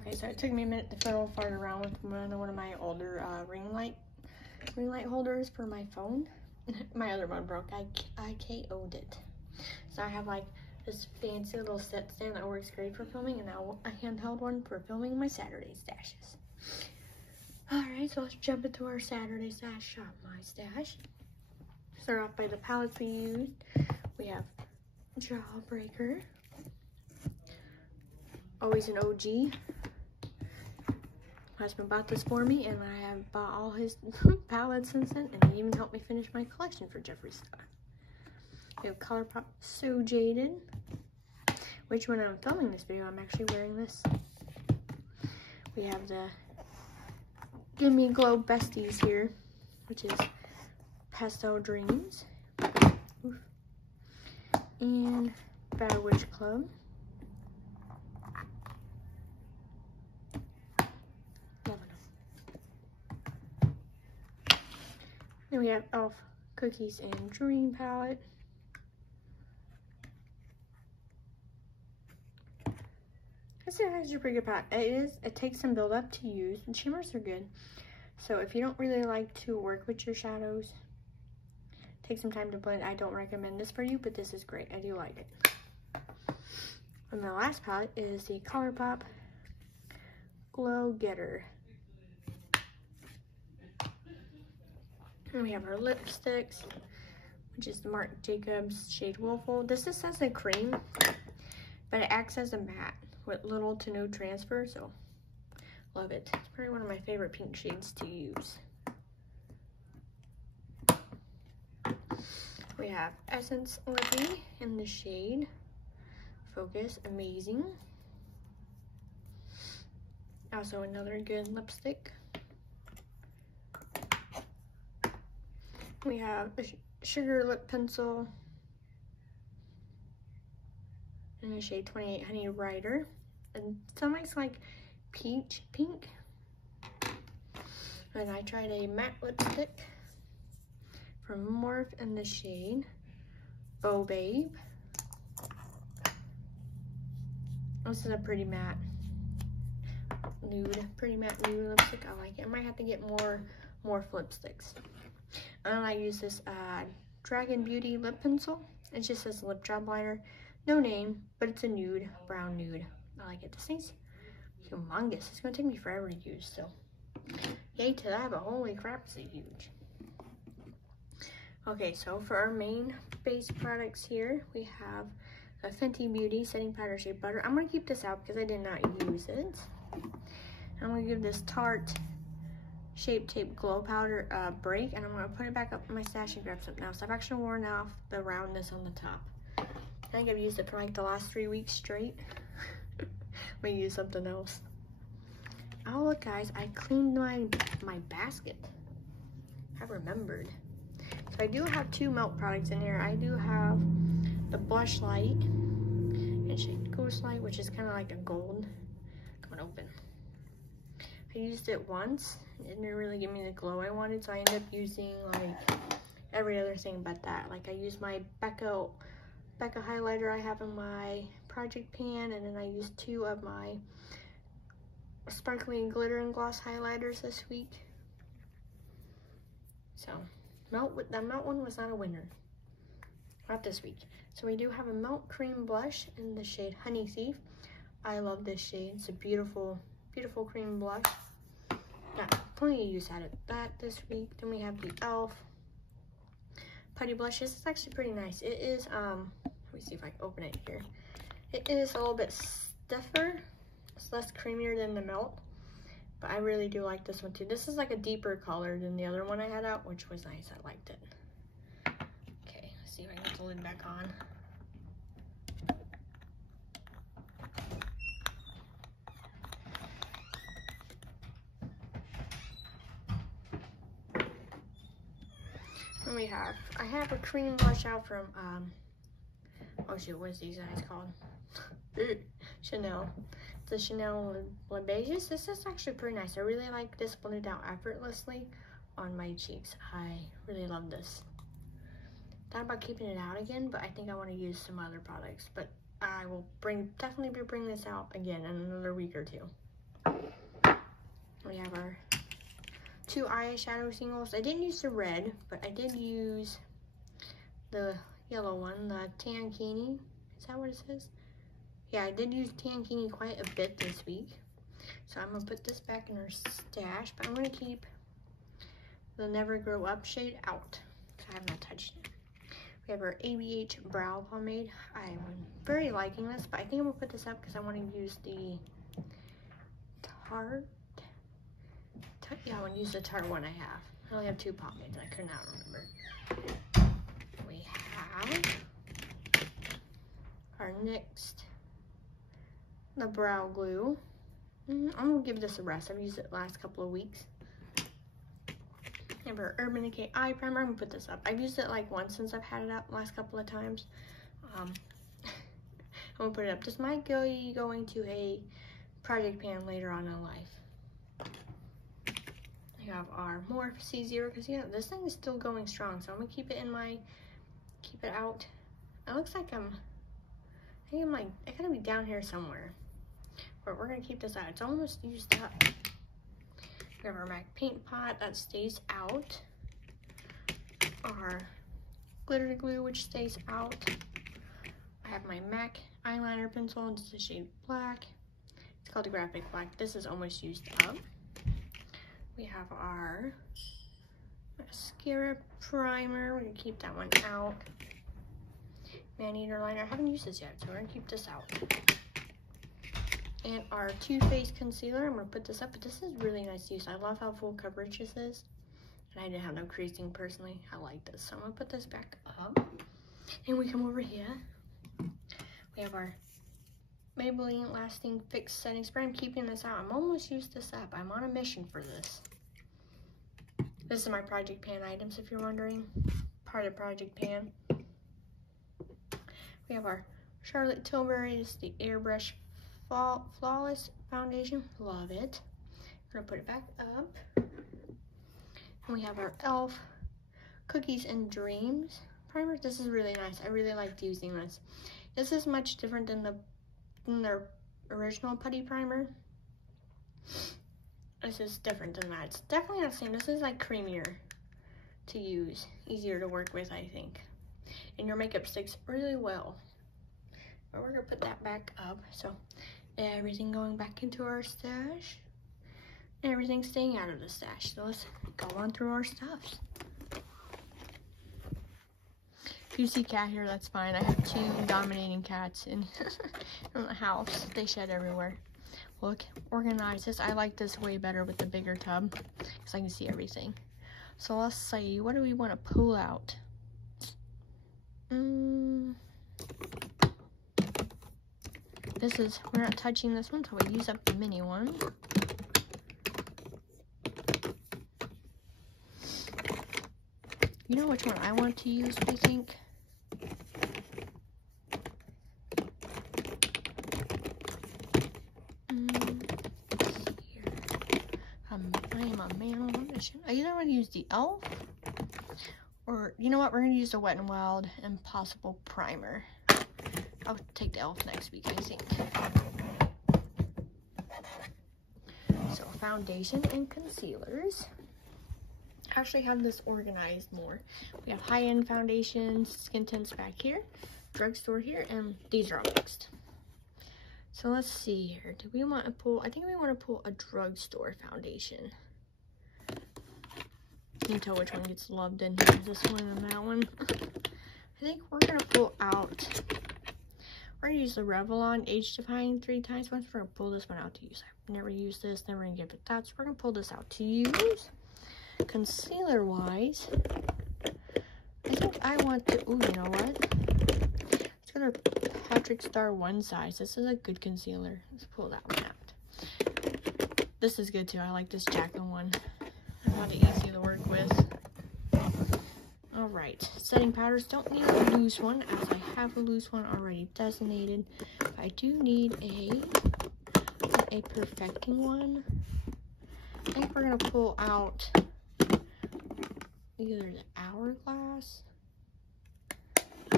Okay, so it took me a minute to fiddle fart around with one of my older ring light holders for my phone. My other one broke. I KO'd it. So I have like this fancy little set stand that works great for filming, and now a handheld one for filming my Saturday stashes. Alright, so let's jump into our Saturday stash. Shop my stash. Start off by the palettes we used. We have Jawbreaker. Always an OG. My husband bought this for me, and I have bought all his palettes since then, and he even helped me finish my collection for Jeffree Star. We have Colourpop So Jaded, which when I'm filming this video, I'm actually wearing this. We have the Gimme Glow Besties here, which is Pastel Dreams. Oof. And Bad Witch Club. Then we have Elf Cookies and Dream palette. This is actually a pretty good palette. It takes some build up to use, and shimmers are good. So if you don't really like to work with your shadows, take some time to blend. I don't recommend this for you, but this is great. I do like it. And the last palette is the Colourpop Glow Getter. And we have our lipsticks, which is the Marc Jacobs shade Willful. This just says a cream, but it acts as a matte with little to no transfer, so love it. It's probably one of my favorite pink shades to use. We have Essence Lippy in the shade Focus Amazing. Also another good lipstick. We have a Sugar Lip Pencil in the shade 28 Honey Rider. And some nice like peach pink. And I tried a matte lipstick from Morphe in the shade Beau Babe. This is a pretty matte nude lipstick. I like it. I might have to get more lipsticks. And I use this Dragon Beauty lip pencil. It just says lip job liner, no name, but it's a nude, brown nude. I like it. This thing's humongous. It's gonna take me forever to use, so yay to that, but holy crap, it's huge. Okay, so for our main base products here, we have a Fenty Beauty setting powder shade Butter. I'm gonna keep this out because I did not use it. I'm gonna give this Tarte Shape Tape Glow Powder a break, and I'm gonna put it back up in my stash and grab something else. I've actually worn off the roundness on the top. I think I've used it for like the last 3 weeks straight. I'm gonna use something else. Oh look guys, I cleaned my basket. I remembered. So I do have 2 milk products in here. I do have the Blush Light in shade Ghost Light, which is kind of like a gold. Come on, open. I used it once. It didn't really give me the glow I wanted, so I ended up using like every other thing but that. Like I used my Becca highlighter I have in my project pan, and then I used 2 of my sparkling glitter and gloss highlighters this week. So that melt one was not a winner. Not this week. So we do have a Melt Cream Blush in the shade Honey Thief. I love this shade. It's a beautiful, beautiful cream blush. Got plenty of use out of that this week. Then we have the Elf Putty Blushes. It's actually pretty nice. It is, let me see if I can open it here. It is a little bit stiffer. It's less creamier than the Melt. But I really do like this one too. This is like a deeper color than the other one I had out, which was nice. I liked it. Okay, let's see if I can get the lid back on. And I have a cream blush out from, oh shoot, what is these guys called? Chanel. The Chanel Le Beiges. This is actually pretty nice. I really like this blended out effortlessly on my cheeks. I really love this. Thought about keeping it out again, but I think I want to use some other products. But I will definitely be bringing this out again in another week or 2. We have our 2 eyeshadow singles. I didn't use the red, but I did use the yellow one, the Tankini. Is that what it says? Yeah, I did use Tankini quite a bit this week. So I'm gonna put this back in our stash, but I'm gonna keep the Never Grow Up shade out, because I have not touched it. We have our Abh Brow Pomade. I'm very liking this, but I think I'm gonna put this up because I want to use the Tarte. Yeah, I want to use the Tarte one I have. I only have 2 pomades. I could not remember. We have our NYX, the brow glue. I'm gonna give this a rest. I've used it the last couple of weeks. We have our Urban Decay eye primer. I'm gonna put this up. I've used it like once since I've had it up the last couple of times. I'm gonna put it up. This might go into a project pan later on in life. We have our Morph C0, because yeah, this thing is still going strong, so I'm gonna keep it in my, keep it out. It looks like I gotta be down here somewhere. But we're gonna keep this out. It's almost used up. We have our MAC paint pot that stays out. Our glitter glue, which stays out. I have my MAC eyeliner pencil. It's the shade black. It's called the Graphic Black. This is almost used up. We have our mascara primer. We're gonna keep that one out. Man-eater liner. I haven't used this yet, so we're gonna keep this out. And our Too Faced concealer. I'm gonna put this up, but this is really nice to use. I love how full coverage this is. And I didn't have no creasing personally. I like this, so I'm gonna put this back up. And we come over here. We have our Maybelline Lasting Fix Setting Spray. I'm keeping this out. I'm almost used this up. I'm on a mission for this. This is my Project Pan items, if you're wondering. Part of Project Pan. We have our Charlotte Tilbury. This is the Airbrush Flawless Foundation. Love it. We're gonna put it back up. And we have our e.l.f. Cookies and Dreams primer. This is really nice. I really liked using this. This is much different than their original putty primer. This is different than that. It's definitely not the same. This is like creamier to use, easier to work with, I think. And your makeup sticks really well. But we're gonna put that back up. So everything going back into our stash. And everything staying out of the stash. So let's go on through our stuffs. If you see cat hair, that's fine. I have 2 dominating cats in the house. They shed everywhere. Look, organize this. I like this way better with the bigger tub because I can see everything. So let's see, what do we want to pull out? This is, we're not touching this one, so we use up the mini one. You know which one I want to use, I think? I am a man on a mission. I either want to use the e.l.f. or, you know what, we're going to use the Wet n Wild Impossible Primer. I'll take the e.l.f. next week, I think. So, foundation and concealers. I actually have this organized more. We have high-end foundations, skin tints back here, drugstore here, and these are all mixed. So let's see here. Do we want to pull? I think we want to pull a drugstore foundation. You can tell which one gets loved in here. This one and that one. I think we're gonna pull out. We're gonna use the Revlon Age Defying 3 times. Once we're gonna pull this one out to use. I've never used this. Never gonna give it that. So we're gonna pull this out to use. Concealer wise, I think I want to. Oh, you know what? Let's go to Patrick Star One Size. This is a good concealer. Let's pull that one out. This is good too. I like this Jaclyn one. I found it easy to work with. Alright, setting powders. Don't need a loose one, as I have a loose one already designated. But I do need a perfecting one. I think we're going to pull out either the Hourglass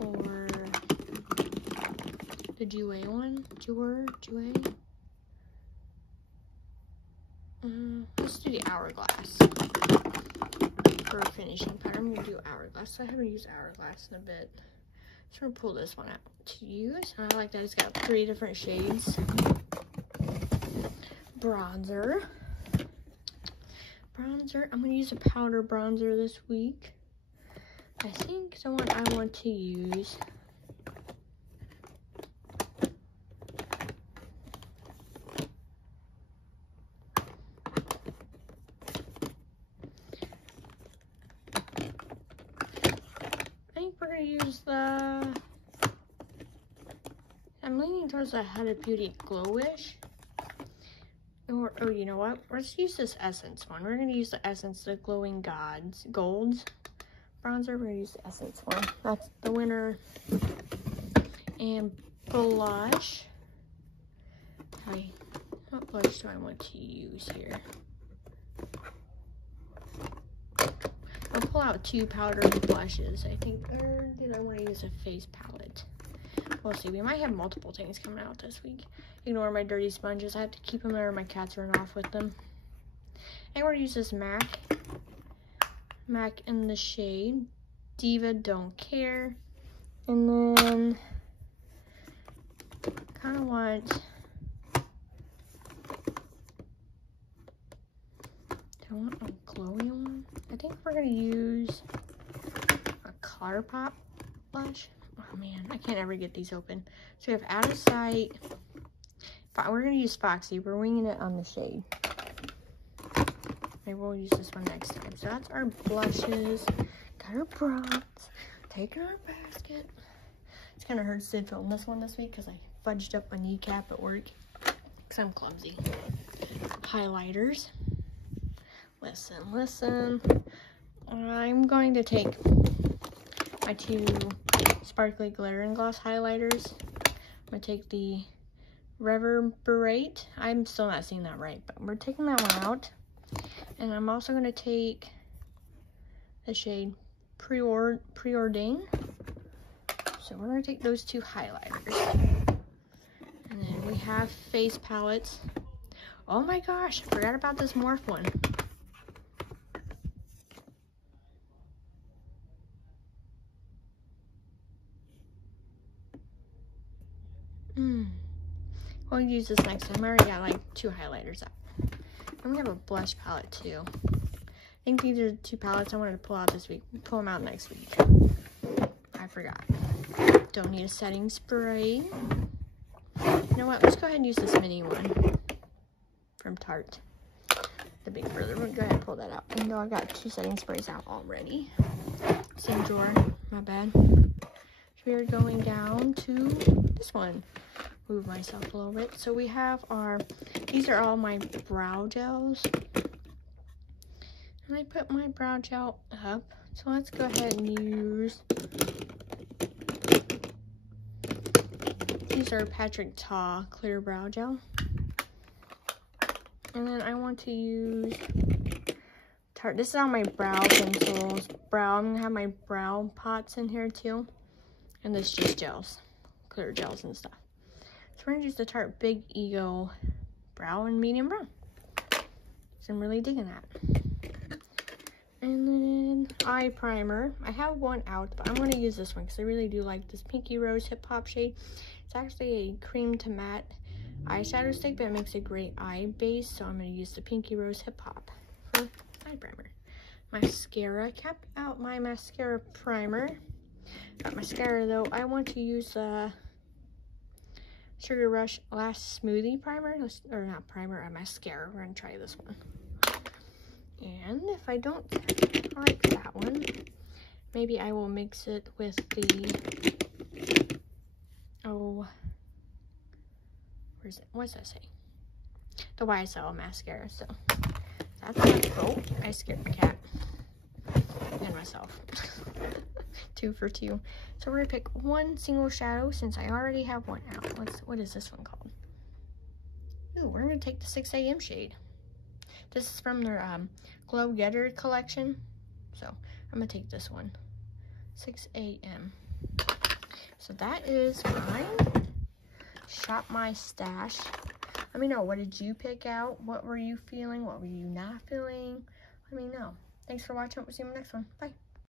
or the Jouer one. Jouer? Let's do the Hourglass for finishing powder. I'm gonna do Hourglass. So I haven't used Hourglass in a bit. So I'm gonna pull this one out to use. And I like that it's got 3 different shades. Bronzer. I'm gonna use a powder bronzer this week. I think the one I want to use use the, I'm leaning towards the Huda Beauty Glowish. Or, oh, you know what? Let's use this Essence one. We're going to use the Essence, the Glowing Golds bronzer. We're going to use the Essence one. That's the winner. And blush. What blush do I want to use here? I'll pull out 2 powdered blushes, I think. Or did I want to use a face palette? We'll see. We might have multiple things coming out this week. Ignore my dirty sponges. I have to keep them there or my cats run off with them. And we're going to use this MAC in the shade Diva Don't Care. And then kind of want, do I want a glowy one? I think we're going to use a Colourpop blush. Oh man, I can't ever get these open. So we have Out of Sight. We're going to use Foxy. We're winging it on the shade. Maybe we'll use this one next time. So that's our blushes. Got our bronze. Taking our basket. It's kind of hurts to film this one this week because I fudged up my kneecap at work because I'm clumsy. Highlighters. Listen. I'm going to take my 2 sparkly glitter and gloss highlighters. I'm going to take the Reverberate. I'm still not seeing that right, but we're taking that one out. And I'm also going to take the shade Preordain. So we're going to take those 2 highlighters. And then we have face palettes. Oh my gosh, I forgot about this Morph one. We'll use this next time. I already got like 2 highlighters out. And we have a blush palette too. I think these are 2 palettes I wanted to pull out this week. Pull them out next week. I forgot. Don't need a setting spray. You know what? Let's go ahead and use this mini one from Tarte. The Big Brother. We'll go ahead and pull that out. Even though I got 2 setting sprays out already. Same drawer. My bad. So we are going down to this one. Move myself a little bit. So we have these are all my brow gels. And I put my brow gel up. So let's go ahead and use, these are Patrick Ta Clear Brow Gel. And then I want to use Tarte. This is on my brow pencils. I'm going to have my brow pots in here too. And this is just gels. Clear gels and stuff. So we're going to use the Tarte Big Ego Brow and Medium Brown. So I'm really digging that. And then eye primer. I have one out, but I'm going to use this one because I really do like this Pinky Rose Hip Hop shade. It's actually a cream to matte eyeshadow stick, but it makes a great eye base. So I'm going to use the Pinky Rose Hip Hop for eye primer. Mascara. Kept out my mascara primer. Got mascara though. I want to use Sugar Rush Lash Smoothie Primer, or not primer, a mascara. We're going to try this one. And if I don't like that one, maybe I will mix it with the, where's it? What does that say? The Ysl Mascara. So that's it. Oh, I scared my cat and myself. 2 for 2. So we're gonna pick one single shadow since I already have one out. What is this one called? Ooh, we're gonna take the 6 AM shade. This is from their Glow Getter collection. So I'm gonna take this one. 6 AM. So that is my Shop My Stash Let me know, what did you pick out? What were you feeling? What were you not feeling? Let me know. Thanks for watching. We'll see you in the next one. Bye.